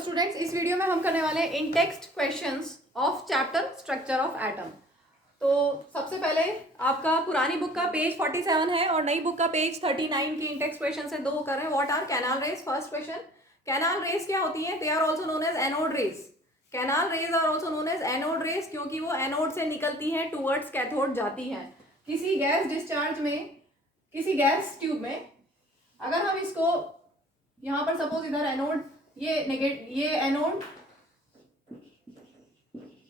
Students, इस video में हम करने वाले हैं in text questions of chapter structure of atom. तो सबसे पहले आपका पुरानी बुक का पेज 47 है और नई बुक का पेज 39 की इन टेक्स्ट क्वेश्चन है, दो कर रहे हैं। What are canal rays? First question, canal rays क्या होती है? They are also known as anode rays. Canal rays are also known as anode rays क्योंकि वो एनोड से निकलती हैं टूवर्ड्स कैथोड जाती हैं। किसी गैस डिस्चार्ज में, किसी गैस ट्यूब में अगर हम इसको यहाँ पर सपोज इधर एनोड, ये एनोड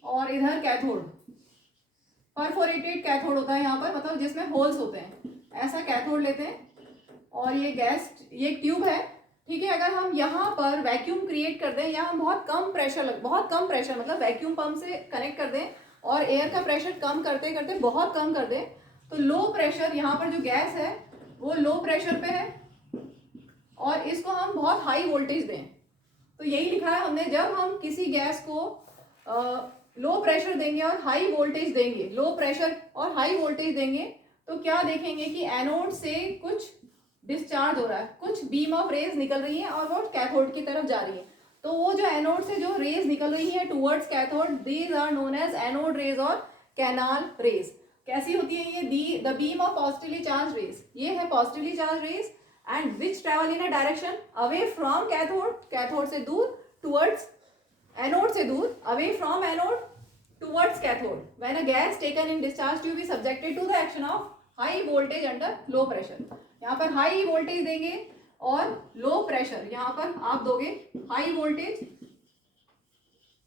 और इधर कैथोड, परफोरेटेड कैथोड होता है यहाँ पर, मतलब जिसमें होल्स होते हैं, ऐसा कैथोड लेते हैं और ये गैस, ये ट्यूब है, ठीक है। अगर हम यहाँ पर वैक्यूम क्रिएट कर दें या हम बहुत कम प्रेशर मतलब वैक्यूम पंप से कनेक्ट कर दें और एयर का प्रेशर कम करते करते बहुत कम कर दें, तो लो प्रेशर, यहाँ पर जो गैस है वो लो प्रेशर पे है और इसको हम बहुत हाई वोल्टेज दें। तो यही लिखा है हमने, जब हम किसी गैस को लो प्रेशर देंगे और हाई वोल्टेज देंगे, लो प्रेशर और हाई वोल्टेज देंगे, तो क्या देखेंगे कि एनोड से कुछ डिस्चार्ज हो रहा है, कुछ बीम ऑफ रेज निकल रही है और वो कैथोड की तरफ जा रही है। तो वो जो एनोड से जो रेज निकल रही है towards cathode, these are known as anode rays और कैनाल रेज। कैसी होती है ये? The beam of positively charge rays, ये है positively charge rays and which travel in a direction away from cathode, cathode से दूर, towards एनोड से दूर, away from anode towards cathode, when a gas taken in discharge tube is subjected to the action of high voltage under low pressure। यहाँ पर high voltage देंगे और low pressure, यहाँ पर आप दोगे हाई वोल्टेज,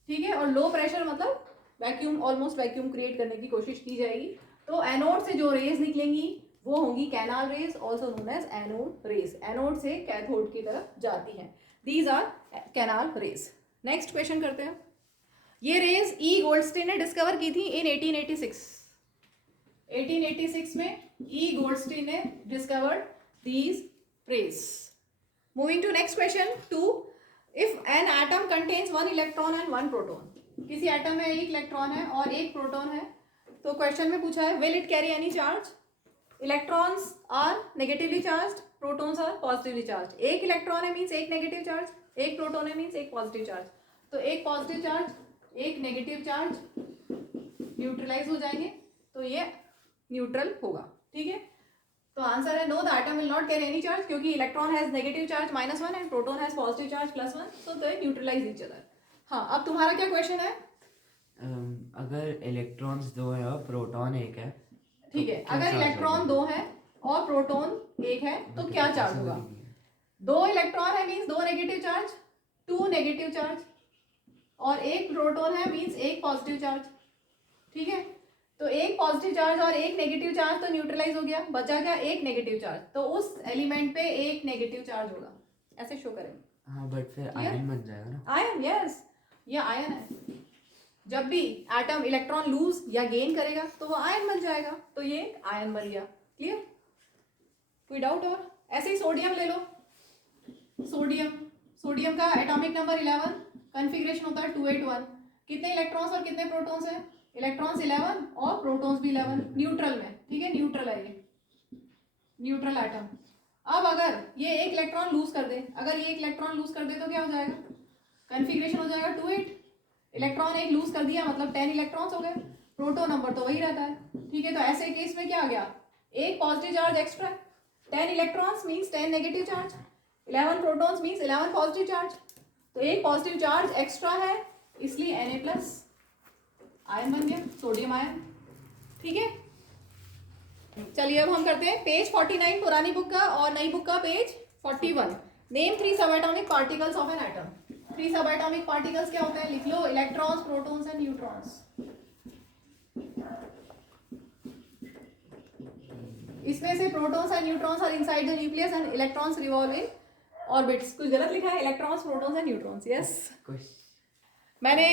ठीक है, और लो प्रेशर मतलब वैक्यूम, ऑलमोस्ट वैक्यूम क्रिएट करने की कोशिश की जाएगी। तो एनोड से जो रेज निकलेंगी वो होंगी canal rays, also known as anode rays. Anode से कैथोड की तरफ जाती हैं, these are canal rays. Next question करते हैं। ये रेज ई गोल्डस्टीन ने डिस्कवर की थी इन 1886। 1886 में ई गोल्डस्टीन ने discovered these rays. Moving to next question 2, if an atom contains 1 electron and 1 proton. किसी एटम में 1 इलेक्ट्रॉन है और 1 प्रोटॉन है, तो क्वेश्चन में पूछा है will it carry any charge? Electrons are negatively charge, protons are positively charge. 1 electron है मीन्स 1 नेगेटिव चार्ज, 1 प्रोटॉन है मीन्स 1 पॉजिटिव चार्ज। तो 1 positive charge, 1 negative charge neutralise हो जाएंगे, तो ये न्यूट्रल होगा, ठीक है। तो आंसर है no, the atom will not carry any charge, क्योंकि electron has negative charge -1 and proton has positive charge +1, so they neutralise each other. हाँ, अब तुम्हारा क्या क्वेश्चन है? अगर इलेक्ट्रॉन्स 2 है और प्रोटॉन 1 है, ठीक है, अगर इलेक्ट्रॉन 2 है और प्रोटॉन 1 है तो क्या चार्ज होगा? 2 इलेक्ट्रॉन है means 2 negative charge, 2 negative charge, और 1 प्रोटॉन है मीन्स 1 पॉजिटिव चार्ज, ठीक है। तो 1 पॉजिटिव चार्ज और 1 नेगेटिव चार्ज तो न्यूट्रलाइज हो गया, बचा क्या? 1 नेगेटिव चार्ज, तो उस एलिमेंट पे 1 नेगेटिव चार्ज होगा, ऐसे शो करेंगे। हाँ, बट फिर आयन बन जाएगा ना? आयन, यस, ये आयन है। जब भी एटम इलेक्ट्रॉन लूज या गेन करेगा तो वो आयन बन जाएगा, तो ये आयन बन गया। क्लियर? कोई डाउट? और ऐसे ही सोडियम ले लो। सोडियम का एटॉमिक नंबर 11, कॉन्फ़िगरेशन होता है 281। कितने इलेक्ट्रॉन्स और कितने प्रोटॉन्स हैं? इलेक्ट्रॉन्स 11 और प्रोटॉन्स भी 11, न्यूट्रल में, ठीक है, न्यूट्रल है ये, न्यूट्रल एटम। अब अगर ये 1 इलेक्ट्रॉन लूज कर दे, अगर ये 1 इलेक्ट्रॉन लूज कर दे तो क्या हो जाएगा? कॉन्फ़िगरेशन हो जाएगा 28। इलेक्ट्रॉन 1 लूज कर दिया मतलब 10 इलेक्ट्रॉन्स हो गए, प्रोटॉन नंबर तो वही रहता है, ठीक है। तो ऐसे केस में क्या आ गया? 1 positive charge extra, 10 electrons means 10 negative charge, 11 protons means 11 positive charge, तो 1 पॉजिटिव चार्ज एक्स्ट्रा है, इसलिए Na+ आयन बन गया, सोडियम आयन, ठीक है। चलिए अब हम करते हैं पेज 49 पुरानी बुक का और नई बुक का page 41। Name 3 subatomic particles of an atom. 3 subatomic particles क्या होते हैं? लिख लो, इलेक्ट्रॉन्स, प्रोटॉन्स एंड न्यूट्रॉन्स। इसमें से protons and neutrons are inside the nucleus and electrons revolve in orbits. कुछ गलत लिखा है? Electrons, protons and neutrons, yes. मैंने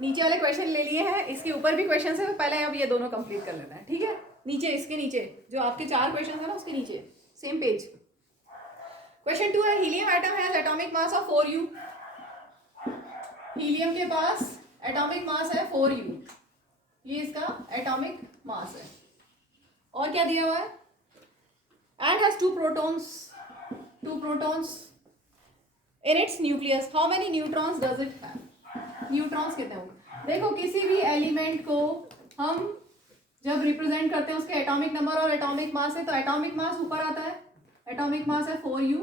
नीचे वाले क्वेश्चन ले लिए हैं, इसके ऊपर भी क्वेश्चन है, तो पहले अब ये दोनों कंप्लीट कर लेते हैं, ठीक है। नीचे, इसके नीचे जो आपके 4 क्वेश्चन है ना, उसके नीचे सेम पेज। क्वेश्चन 2 है, helium atom has atomic mass of 4u। Helium के पास एटॉमिक मास है 4u, ये इसका एटॉमिक मास है। और क्या दिया हुआ है? And has 2 protons, in its nucleus how many neutrons does it have? Neutrons कितने होंगे? देखो किसी भी एलिमेंट को हम जब रिप्रेजेंट करते हैं उसके एटॉमिक नंबर और एटॉमिक मास से, तो एटॉमिक मास ऊपर आता है, एटॉमिक मास है 4u,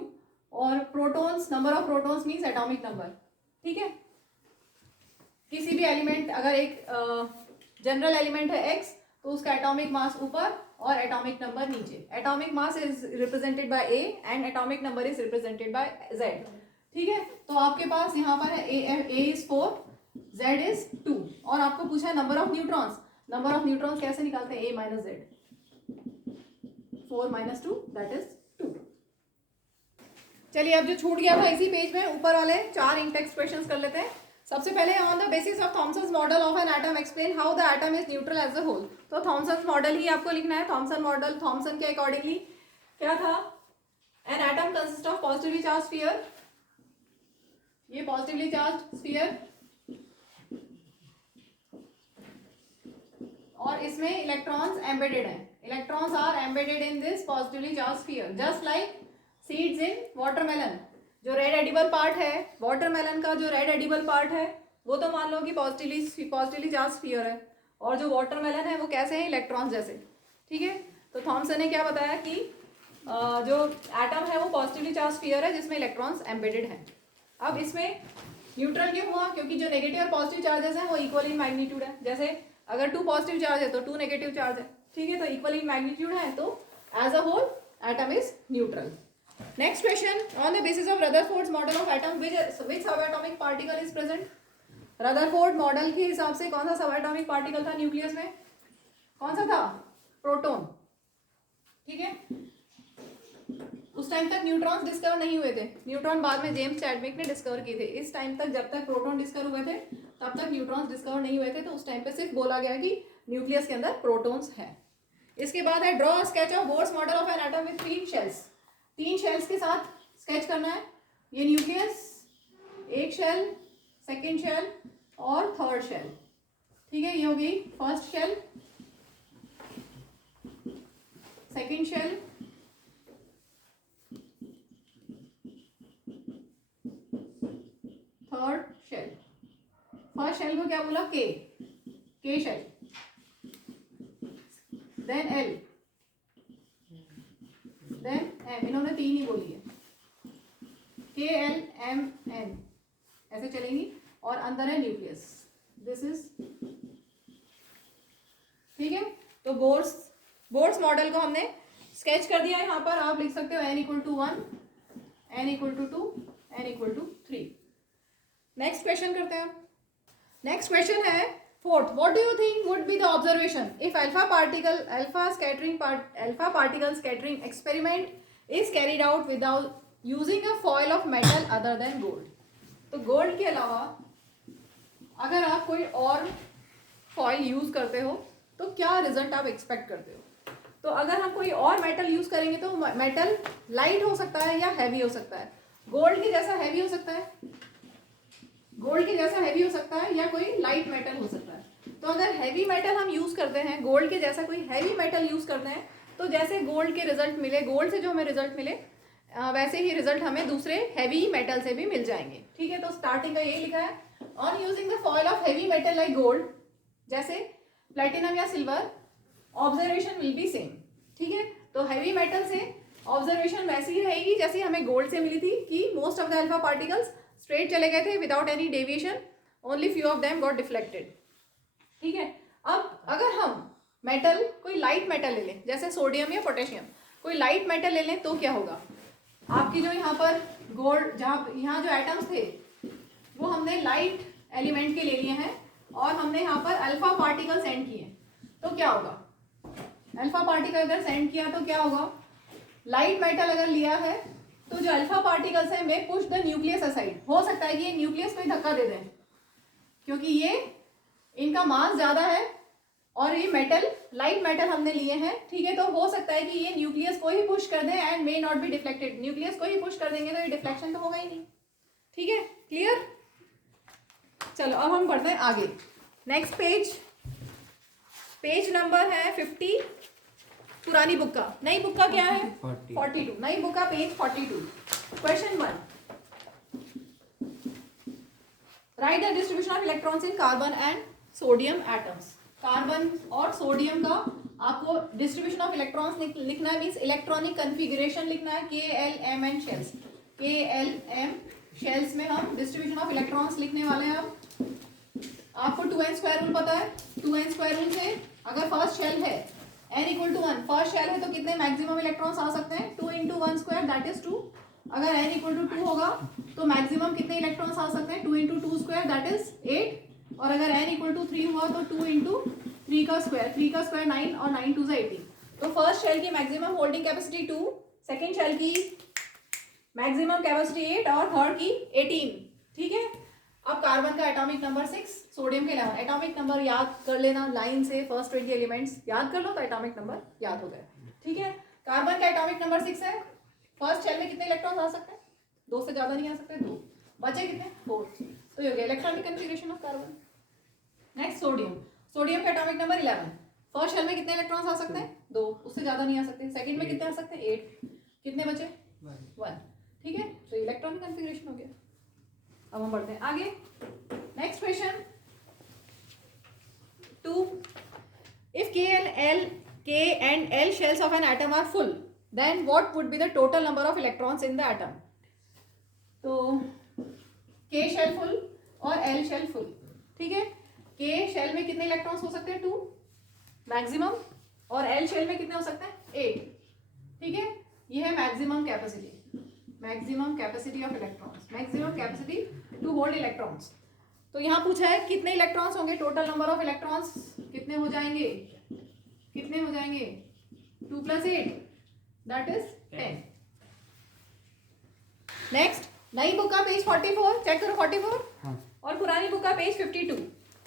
और protons, number of protons means atomic number, ठीक है। किसी भी एलिमेंट, अगर एक जनरल एलिमेंट है x, तो उसका एटॉमिक मास ऊपर और एटॉमिक नंबर नीचे। Atomic mass is represented by a and atomic number is represented by z, ठीक है। तो आपके पास यहाँ पर है a इज 4, z इज 2, और आपको पूछा है number of neutrons. Number of neutrons कैसे निकालते हैं? a minus z, 4 minus 2 that is 2। चलिए अब जो छूट गया था इसी पेज में ऊपर वाले 4 इन टेक्स्ट क्वेश्चंस कर लेते हैं। सबसे पहले on the basis of Thomson's model of an atom explain how the atom is neutral as a whole. तो थॉमसन्स मॉडल ही आपको लिखना है। थॉमसन मॉडल, थॉमसन के अकॉर्डिंगली क्या था? An atom consist of positively charge sphere, ये positively charge sphere, और इसमें इलेक्ट्रॉन्स एम्बेडेड हैं। Electrons are embedded in this positively charge sphere just like seeds in watermelon. जो रेड एडिबल पार्ट है watermelon का, जो रेड एडिबल पार्ट है वो तो मान लो कि पॉजिटिवली चार्ज स्फीयर है, और जो वाटरमेलन है वो कैसे है? इलेक्ट्रॉन्स जैसे, ठीक है। तो थॉमसन ने क्या बताया कि जो एटम है वो पॉजिटिवली चार्ज स्फीयर है जिसमें इलेक्ट्रॉन्स एम्बेडेड हैं। अब इसमें न्यूट्रल क्यों हुआ? क्योंकि जो नेगेटिव और पॉजिटिव चार्जेस हैं वो इक्वल इन मैग्नीट्यूड है। जैसे अगर 2 पॉजिटिव चार्ज है तो 2 नेगेटिव चार्ज है, ठीक है। तो इक्वल इन मैग्नीट्यूड है, तो as a whole atom is neutral. Next question, on the basis of Rutherford's model of atom which subatomic particle is present? Rutherford model के हिसाब से कौन सा सबएटॉमिक पार्टिकल था न्यूक्लियस में? कौन सा था? प्रोटॉन, ठीक है। उस टाइम तक न्यूट्रॉन्स डिस्कवर नहीं हुए थे। न्यूट्रॉन बाद में जेम्स चैडविक ने डिस्कवर किए थे। इस टाइम तक जब तक प्रोटॉन डिस्कवर हुए थे तब तक न्यूट्रॉन्स डिस्कवर नहीं हुए थे। तो उस टाइम पे सिर्फ बोला गया कि न्यूक्लियस के अंदर प्रोटॉन्स है। इसके बाद है draw sketch of Bohr's model of an atom with 3 shells. 3 shells के साथ स्केच करना है। ये न्यूक्लियस, एक शेल, सेकेंड शेल और थर्ड शेल, ठीक है। ये हो गई first shell, second shell, third shell. First shell को क्या बोला? K shell, then L, then M. इन्होंने 3 ही बोली है, के एल एम एन ऐसे चलेंगी, और अंदर है न्यूक्लियस, दिस इज, ठीक है। तो बोर्स मॉडल को हमने स्केच कर दिया है। यहाँ पर आप लिख सकते हो n equal to 1, n equal to 2, n equal to 3। Next question करते हैं। नेक्स्ट क्वेश्चन है fourth, what do you think would be the observation if alpha particle scattering experiment is carried out without using a foil of metal other than gold? तो gold के अलावा अगर आप कोई और फॉयल यूज करते हो तो क्या रिजल्ट आप एक्सपेक्ट करते हो? तो अगर हम कोई और मेटल यूज करेंगे तो मेटल लाइट हो सकता है या हैवी हो सकता है। गोल्ड के जैसा हैवी हो सकता है, गोल्ड के जैसा हैवी हो सकता है, या कोई लाइट मेटल हो सकता है। तो अगर हैवी मेटल हम यूज करते हैं, गोल्ड के जैसा कोई हैवी मेटल यूज करते हैं, तो जैसे गोल्ड के रिजल्ट मिले, गोल्ड से जो हमें रिजल्ट मिले वैसे ही रिजल्ट हमें दूसरे हैवी मेटल से भी मिल जाएंगे, ठीक है। तो स्टार्टिंग का यही लिखा है, on using the foil of heavy metal like gold, जैसे प्लेटिनम या silver, observation will be same, ठीक है। तो हैवी मेटल से ऑब्जर्वेशन वैसी ही रहेगी जैसी हमें गोल्ड से मिली थी कि most of the alpha particles straight चले गए थे without any deviation, only few of them got deflected, ठीक है। अब अगर हम मेटल, कोई लाइट मेटल ले लें जैसे सोडियम या पोटेशियम, कोई लाइट मेटल ले लें तो क्या होगा? आपकी जो यहाँ पर गोल्ड, जहाँ यहाँ जो एटम्स थे वो हमने लाइट एलिमेंट के ले लिए हैं, और हमने यहाँ पर अल्फा पार्टिकल सेंड किए, तो क्या होगा? अल्फा पार्टिकल अगर सेंड किया तो क्या होगा? लाइट मेटल अगर लिया है तो जो अल्फा पार्टिकल्स हैं वे पुश द न्यूक्लियस असाइड। हो सकता है कि ये न्यूक्लियस को धक्का दे दें क्योंकि ये इनका मास ज़्यादा है और ये मेटल, लाइट मेटल हमने लिए हैं, ठीक है। तो हो सकता है कि ये न्यूक्लियस को ही पुश कर दें and may not be deflected. Nucleus को ही पुश कर देंगे तो ये डिफ्लेक्शन तो होगा ही नहीं, ठीक है। क्लियर? चलो अब हम बढ़ते हैं आगे। नेक्स्ट पेज नंबर है 50 पुरानी बुक का। नई बुक का क्या है? 42। नई बुक का page 42। Question 1, right the distribution of electrons in carbon and sodium atoms. Carbon और सोडियम का आपको डिस्ट्रीब्यूशन ऑफ इलेक्ट्रॉन्स लिखना है, मीन्स इलेक्ट्रॉनिक कन्फिगरेशन लिखना है, KLM शेल्स। KLM शेल्स में हम डिस्ट्रीब्यूशन ऑफ इलेक्ट्रॉन्स लिखने वाले हैं। अब आपको 2n स्क्वायर रूल पता है। 2n स्क्वायर रूल से अगर फर्स्ट शेल है n equal to 1, first shell है तो कितने मैक्सिमम इलेक्ट्रॉन्स आ सकते हैं? 2 इंटू 1 स्क्वायर दैट इज 2। अगर n इक्वल टू 2 होगा तो मैक्सिमम कितने इलेक्ट्रॉन्स आ सकते हैं? 2 इंटू 2 स्क्वायर दैट इज 8। और अगर n इक्वल टू 3 हुआ तो 2 इंटू 3 का स्क्वायर, 3 का स्क्वायर 9 और 9 टू 18। तो फर्स्ट शेल की maximum holding capacity 2, second shell की मैक्सिमम कैपेसिटी 8 और थर्ड की 18। ठीक है। अब कार्बन का एटॉमिक नंबर 6, सोडियम के 11। एटॉमिक नंबर याद कर लेना लाइन से, फर्स्ट 20 एलिमेंट्स याद कर लो तो एटॉमिक नंबर याद हो गए। ठीक है। कार्बन का एटॉमिक नंबर 6 है। फर्स्ट शेल में कितने इलेक्ट्रॉन्स आ सकते हैं? 2 से ज्यादा नहीं आ सकते, 2 बचे कितने? 4। तो ये हो गया electronic configuration of carbon. Next sodium. Sodium का एटॉमिक नंबर 11। फर्स्ट शेल में कितने इलेक्ट्रॉन्स आ सकते हैं? 2, उससे ज्यादा नहीं आ सकते। सेकंड में कितने आ सकते हैं? 8। कितने बचे? 1। ठीक है। तो इलेक्ट्रॉनिक कन्फिगरेशन हो गया। अब हम बढ़ते हैं आगे। Next question 2, if K and L shells of an atom are full, then what would be the total number of electrons in the atom? तो K शेल फुल और L शेल फुल। ठीक है। K शेल में कितने electrons हो सकते हैं? 2 maximum. और L शेल में कितने हो सकते हैं? 8। ठीक है। ये है maximum capacity, maximum capacity of electrons, maximum capacity to hold electrons. तो यहाँ पूछा है कितने इलेक्ट्रॉन्स होंगे, टोटल नंबर ऑफ इलेक्ट्रॉन्स कितने हो जाएंगे? कितने हो जाएंगे? 2 + 8 दैट इज 10। नेक्स्ट, नई बुक का पेज 44 चेक करो 44। हाँ। और पुरानी बुक का page 52।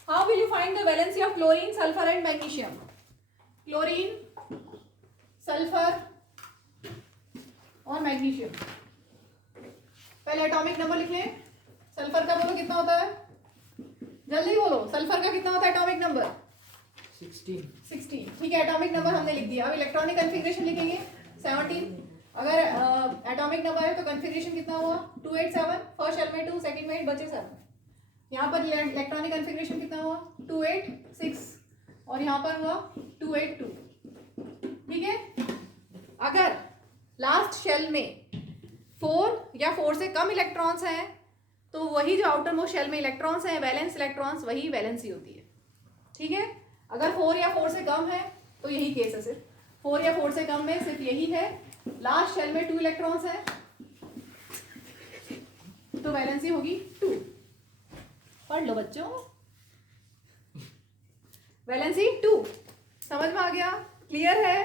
How will you find the valency of chlorine, sulphur and magnesium? Chlorine, sulphur और मैग्नीशियम। पहले एटॉमिक नंबर लिख लें। सल्फर का बोलो कितना होता है? जल्दी बोलो, सल्फर का कितना होता है एटॉमिक नंबर? 16। ठीक है। एटॉमिक नंबर हमने लिख दिया। अब इलेक्ट्रॉनिक कन्फिगरेशन लिखेंगे 17। अगर एटॉमिक नंबर है तो कन्फिगरेशन कितना हुआ? 2 8 7। फर्स्ट शेल में 2, सेकंड में 8, बचे 7। यहाँ पर इलेक्ट्रॉनिक कन्फिगरेशन कितना हुआ? 2 8 6 और यहाँ पर हुआ 2 8 2। ठीक है। अगर लास्ट शेल में 4 या 4 से कम इलेक्ट्रॉन्स हैं तो वही जो आउटर मोस्ट शेल में इलेक्ट्रॉन्स हैं, वैलेंस इलेक्ट्रॉन्स, वही वैलेंसी होती है। ठीक है। अगर 4 या 4 से कम है तो यही केस है, सिर्फ 4 या 4 से कम में सिर्फ यही है। लास्ट शेल में 2 इलेक्ट्रॉन्स है तो वैलेंसी होगी 2। पढ़ लो बच्चों, वैलेंसी 2। समझ में आ गया? क्लियर है?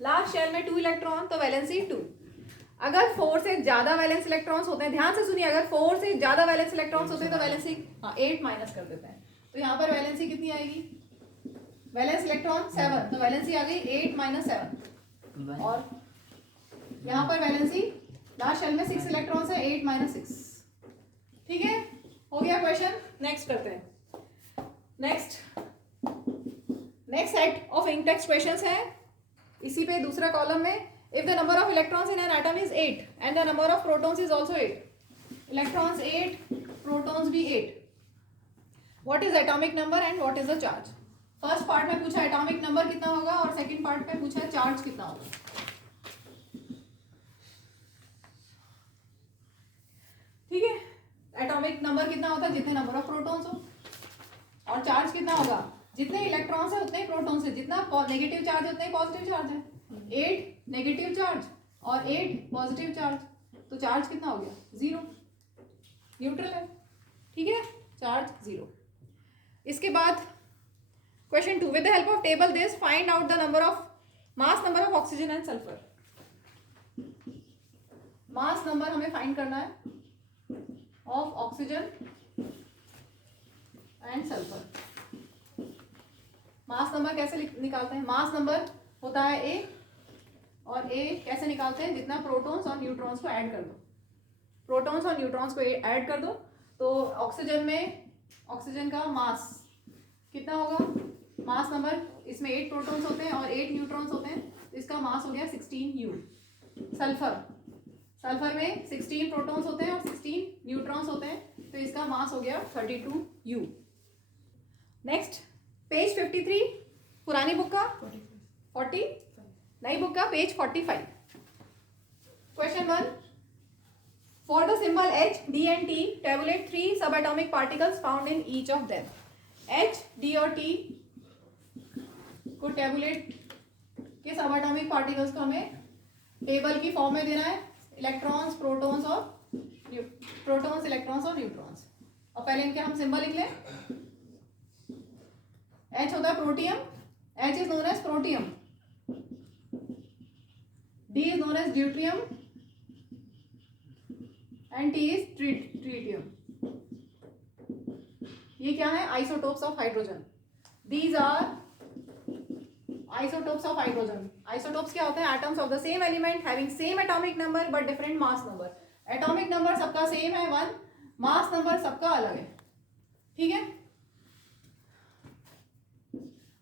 लास्ट शेल में 2 इलेक्ट्रॉन तो वैलेंसी 2। अगर 4 से ज्यादा वैलेंस इलेक्ट्रॉन्स होते हैं, ध्यान से सुनिए, अगर 4 से ज्यादा वैलेंस इलेक्ट्रॉन्स होते हैं तो वैलेंसी 8 माइनस कर देते हैं। तो यहाँ पर वैलेंसी कितनी आएगी? वैलेंस इलेक्ट्रॉन 7, तो वैलेंसी आ गई 8 - 7। और यहाँ पर वैलेंसी लास्ट शेल में 6 इलेक्ट्रॉन्स है, 8 - 6। ठीक है। हो गया क्वेश्चन। नेक्स्ट करते हैं। Next set of in text questions है इसी पे दूसरा कॉलम में। If the number of electrons in an atom is 8 and the number of protons is also 8, electrons 8, protons भी 8, what is atomic number and what is the charge? First part में पूछा atomic number कितना होगा और second part में पूछा charge कितना होगा। ठीक है। एटॉमिक नंबर कितना होता है? जितने नंबर ऑफ प्रोटॉन्स हो। और चार्ज कितना होगा? जितने इलेक्ट्रॉन्स है उतने ही प्रोटॉन्स है, जितना नेगेटिव चार्ज है उतना ही पॉजिटिव चार्ज है। 8 नेगेटिव चार्ज और 8 पॉजिटिव चार्ज, तो चार्ज कितना हो गया? 0, न्यूट्रल है। ठीक है। चार्ज 0। इसके बाद question 2, with the help of table this find out the number of mass number of oxygen and sulphur. Mass number हमें फाइंड करना है of oxygen and sulphur. Mass number कैसे निकालते हैं? मास नंबर होता है ए, और ए कैसे निकालते हैं? जितना प्रोटॉन्स और न्यूट्रॉन्स को ऐड कर दो। प्रोटॉन्स और न्यूट्रॉन्स को ऐड कर दो तो ऑक्सीजन में, ऑक्सीजन का मास कितना होगा? मास नंबर, इसमें 8 प्रोटॉन्स होते हैं और 8 न्यूट्रॉन्स होते हैं, तो इसका मास हो गया 16U। सल्फर में 16 प्रोटॉन्स होते हैं और 16 न्यूट्रॉन्स होते हैं, तो इसका मास हो गया 32U। नेक्स्ट पेज 53 पुरानी बुक का 40, नई बुक का page 45। Question 1, for the symbol H, D and T tabulate 3 subatomic particles found in each of them। H, D और T को टेबुलेट के सबएटॉमिक पार्टिकल्स को हमें टेबल की फॉर्म में देना है, इलेक्ट्रॉन्स, प्रोटॉन्स और न्यूट्रॉन्स। और पहले इनके हम सिंबल लिख लें। H होता है protium, H is known as protium, D is known as deuterium and T is tritium. ये क्या है? Isotopes of hydrogen. These are isotopes of hydrogen. Isotopes क्या होते हैं? Atoms of the same element having same atomic number but different mass number. Atomic number सबका same है 1, mass number सबका अलग है। ठीक है,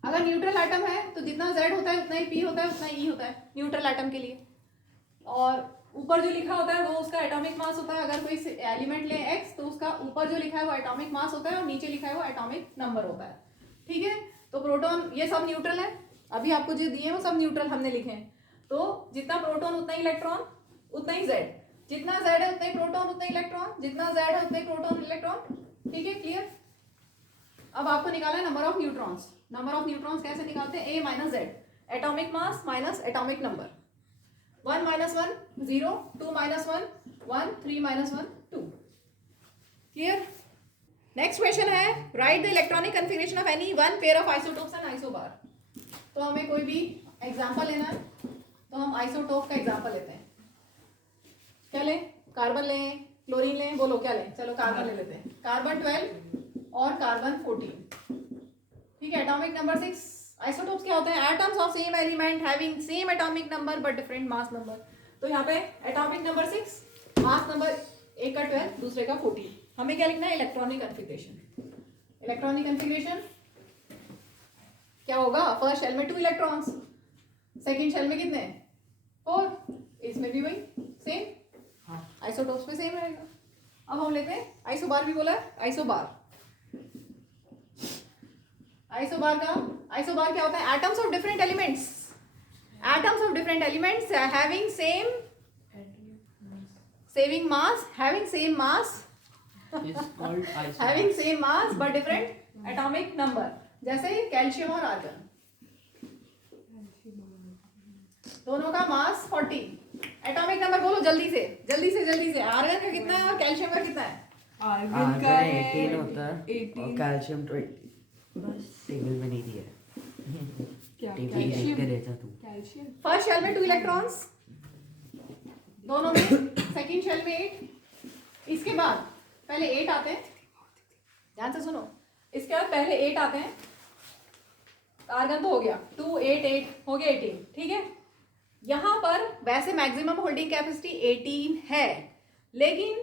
अगर न्यूट्रल एटम है तो जितना Z होता है उतना ही P होता है, उतना ही E होता है न्यूट्रल एटम के लिए। और ऊपर जो लिखा होता है वो उसका एटॉमिक मास होता है। अगर कोई एलिमेंट ले X तो उसका ऊपर जो लिखा है वो एटॉमिक मास होता है और नीचे लिखा है वो एटॉमिक नंबर होता है। ठीक है, तो प्रोटॉन ये सब न्यूट्रल है। अभी आपको जो दिए हैं वो सब न्यूट्रल हमने लिखे हैं। तो जितना प्रोटॉन उतना ही इलेक्ट्रॉन उतना ही Z, जितना Z है उतना ही प्रोटॉन उतना ही इलेक्ट्रॉन, जितना Z है उतना ही प्रोटॉन इलेक्ट्रॉन। ठीक है, क्लियर। अब आपको निकालना है number of neutrons. Number of neutrons कैसे निकालते हैं? A minus Z, atomic mass minus atomic number. 1 minus 1 0, 2 minus 1 1, 3 minus 1 2। Clear. Next question है, write the electronic configuration of any one pair of isotopes and isobar. तो हमें कोई भी example लेना है, तो हम आइसोटोप का एग्जांपल लेते हैं। क्या लें? कार्बन लें, क्लोरीन लें? बोलो क्या लें? चलो कार्बन ले लेते हैं। कार्बन 12 और कार्बन 14। ठीक है, एटॉमिक नंबर 6। आइसोटोप्स क्या होते हैं? Atoms of same element having same atomic number but different mass number. तो यहाँ पे एटॉमिक नंबर 6, मास नंबर एक का 12, दूसरे का 14। हमें क्या लिखना है? Electronic configuration. इलेक्ट्रॉनिक कन्फिगरेशन क्या होगा? फर्स्ट शेल में 2 इलेक्ट्रॉन्स, सेकंड शेल में कितने? 4। इसमें भी वही सेम, आइसोटोप्स में सेम रहेगा। अब हम लेते हैं आइसोबार, भी बोला है आइसोबार। आइसोबार क्या होता है? Atoms of different elements, atoms of different elements having same mass having same mass but different atomic number। जैसे कैल्शियम और आर्गन, दोनों का मास 40। एटॉमिक नंबर बोलो जल्दी से। आर्गन का कितना है और कैल्शियम का कितना है? आर्गन का 18 होता है 18 और कैल्शियम 20। बस टेबल में नहीं दिया है। क्या? टेबल देख के रहता तू। कैल्शियम। फर्स्ट शेल में 2 इलेक्ट्रॉन्स दोनों में, सेकंड शेल में 8। इसके बाद पहले 8 आते हैं, ध्यान से सुनो। इसके बाद पहले 8 आते हैं। आर्गन तो हो गया 2 8 8 हो गया 18। ठीक है, यहाँ पर वैसे मैक्सिमम होल्डिंग कैपेसिटी 18 है, लेकिन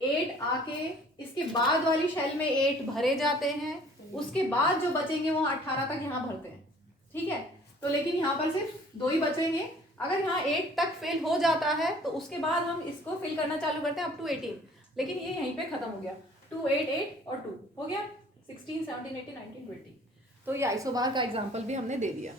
8 आके इसके बाद वाली शेल में 8 भरे जाते हैं, उसके बाद जो बचेंगे वो 18 तक यहाँ भरते हैं। ठीक है, तो लेकिन यहाँ पर सिर्फ 2 ही बचेंगे। अगर यहाँ 8 तक फिल हो जाता है तो उसके बाद हम इसको फिल करना चालू करते हैं अप टू 18, लेकिन ये यहीं पे खत्म हो गया। 2 8 8 और 2 हो गया 16 17 18 19 20। तो ये आइसोबार का एग्जाम्पल भी हमने दे दिया।